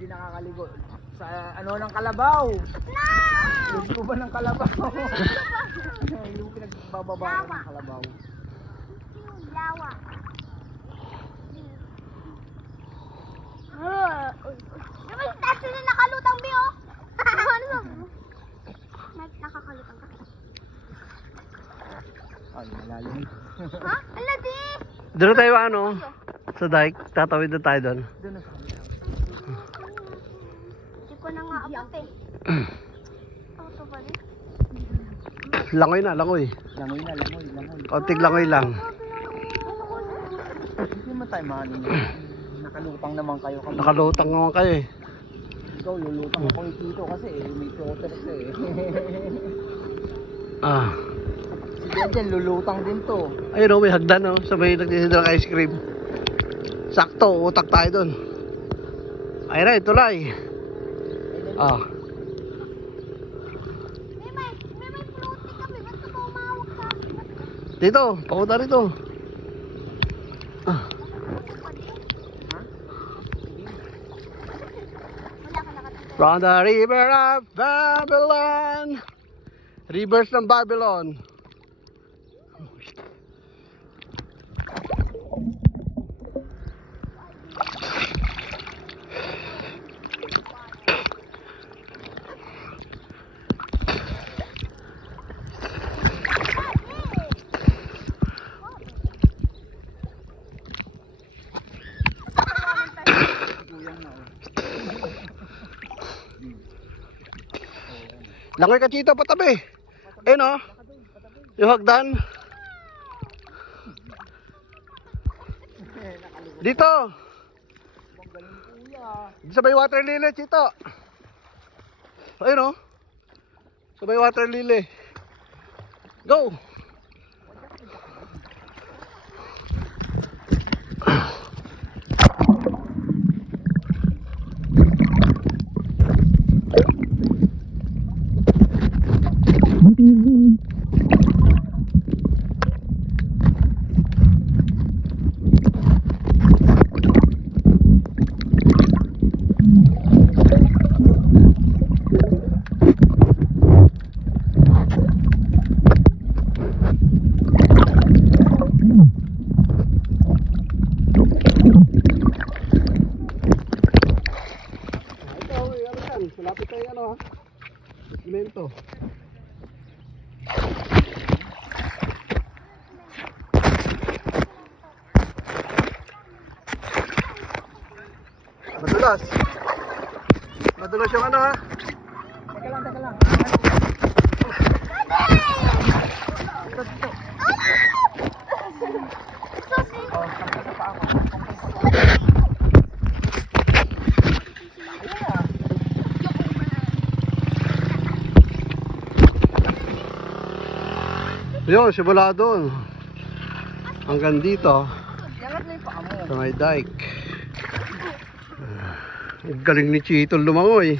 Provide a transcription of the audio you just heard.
hindi nakakaligo. Sa ano ng Kalabaw. Yung tuba ng Kalabaw. Yung pinagbababa ng Kalabaw. Lawa. Yung may statue na nakalutang, Bio. Ano ba? Nakakalutang ka. Ay, malalim. Ha? Ala, di. Doon tayo ano? Sa dike. Tatawid na tayo doon. Doon na sa Hindi ko na nga abot eh. Ito ba rin? Langoy na, langoy. Langoy na, langoy, langoy. Konting langoy lang. Hindi mo tayo mahalin. Nakalutang naman kayo. Nakalutang naman kayo eh. Ikaw, lulutang ako kay Tito kasi may floaters eh. Ah. Si Jen, lulutang din to. Ayun o, may hagdan o. Sabay nagtitinda ng ice cream. Sakto, utak tayo doon. Ayun na, tulay. Ah. May floating kami. Ba't ka ba umawak sa akin? Dito, papunta rito. Ah. Wala ka nakatanda. From the river of Babylon. Rivers ng Babylon. Langoy ka, Chito, patabi. Ayun o. Yung hagdan. Dito. Dito sa may water lily, Chito. Ayun o. Sa may water lily. Go. Malapit tayo ano ha? Dokumento. Madulas. Madulas yung ano ha? Teka lang, teka lang. Ito, dito. Oh, sampai sa paa mo. Yun, simula doon. Hanggang dito. Yangat na yung paa mo. Sa may dike. Ang galing ni Chito lumangoy.